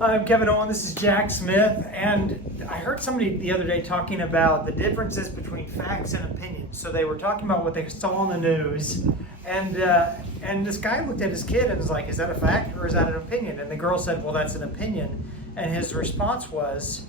I'm Kevon Owen, this is Jack Smith, and I heard somebody the other day talking about the differences between facts and opinions. So they were talking about what they saw on the news, and this guy looked at his kid and was like, is that a fact or is that an opinion? And the girl said, well, that's an opinion. And his response was,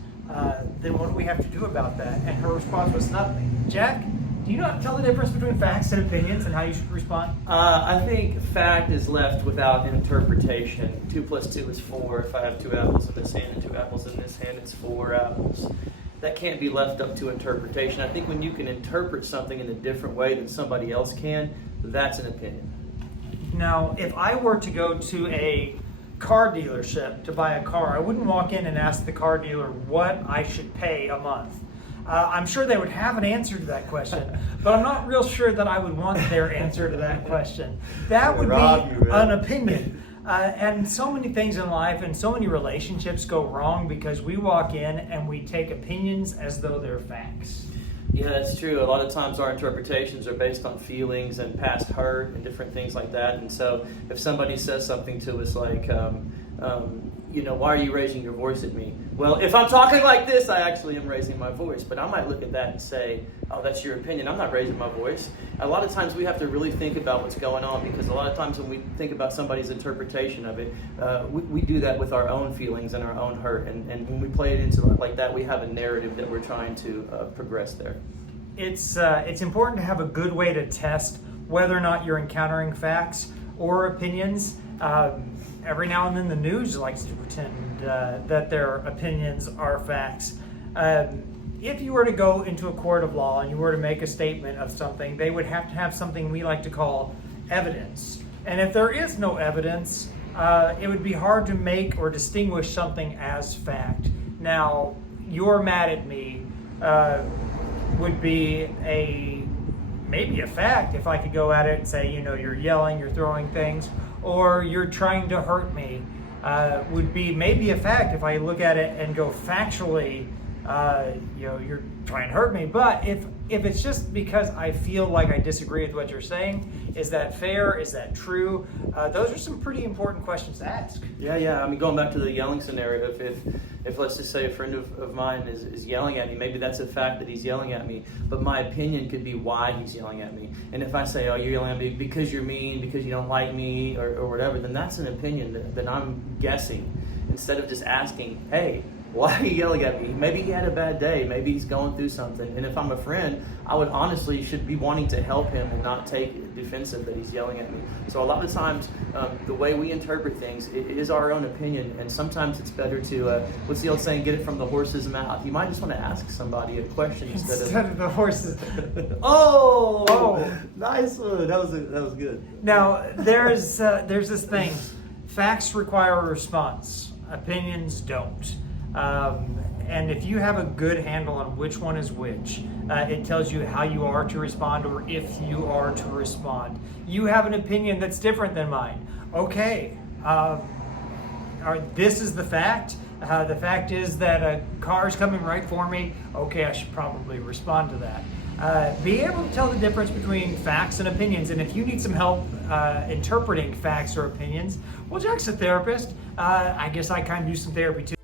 then what do we have to do about that? And her response was nothing. Jack, do you know how to tell the difference between facts and opinions and how you should respond? I think fact is left without interpretation. 2 plus 2 is 4. If I have 2 apples in this hand and 2 apples in this hand, it's 4 apples. That can't be left up to interpretation. I think when you can interpret something in a different way than somebody else can, that's an opinion. Now, if I were to go to a car dealership to buy a car, I wouldn't walk in and ask the car dealer what I should pay a month. I'm sure they would have an answer to that question, but I'm not real sure that I would want their answer to that question. That would be an opinion. And so many things in life and so many relationships go wrong because we walk in and we take opinions as though they're facts. Yeah, that's true. A lot of times our interpretations are based on feelings and past hurt and different things like that. And so if somebody says something to us like, why are you raising your voice at me? Well, if I'm talking like this, I actually am raising my voice. But I might look at that and say, oh, that's your opinion. I'm not raising my voice. A lot of times we have to really think about what's going on, because a lot of times when we think about somebody's interpretation of it, we do that with our own feelings and our own hurt. And when we play it into like that, we have a narrative that we're trying to progress there. It's important to have a good way to test whether or not you're encountering facts or opinions. Every now and then the news likes to pretend that their opinions are facts. If you were to go into a court of law and you were to make a statement of something, they would have to have something we like to call evidence. And if there is no evidence, it would be hard to make or distinguish something as fact. Now, you're mad at me would be maybe a fact if I could go at it and say, you're yelling, you're throwing things, or you're trying to hurt me, would be maybe a fact if I look at it and go factually, you're trying to hurt me. But if it's just because I feel like I disagree with what you're saying, is that fair? Is that true? Those are some pretty important questions to ask. Yeah. I mean, going back to the yelling scenario, if let's just say a friend of mine is yelling at me, maybe that's a fact that he's yelling at me, but my opinion could be why he's yelling at me. And if I say, oh, you're yelling at me because you're mean, because you don't like me, or whatever, then that's an opinion that I'm guessing, instead of just asking, hey, why are you yelling at me? Maybe he had a bad day. Maybe he's going through something. And if I'm a friend, I would honestly should be wanting to help him and not take defensive that he's yelling at me. So a lot of times, the way we interpret things is our own opinion. And sometimes it's better to, what's the old saying, get it from the horse's mouth. You might just want to ask somebody a question instead of the horse's. Oh, nice one. That was good. Now, there's this thing. Facts require a response. Opinions don't. And if you have a good handle on which one is which, it tells you how you are to respond or if you are to respond. You have an opinion that's different than mine. Okay, this is the fact. The fact is that a car is coming right for me. Okay, I should probably respond to that. Be able to tell the difference between facts and opinions. And if you need some help interpreting facts or opinions, well, Jack's a therapist. I guess I kind of do some therapy too.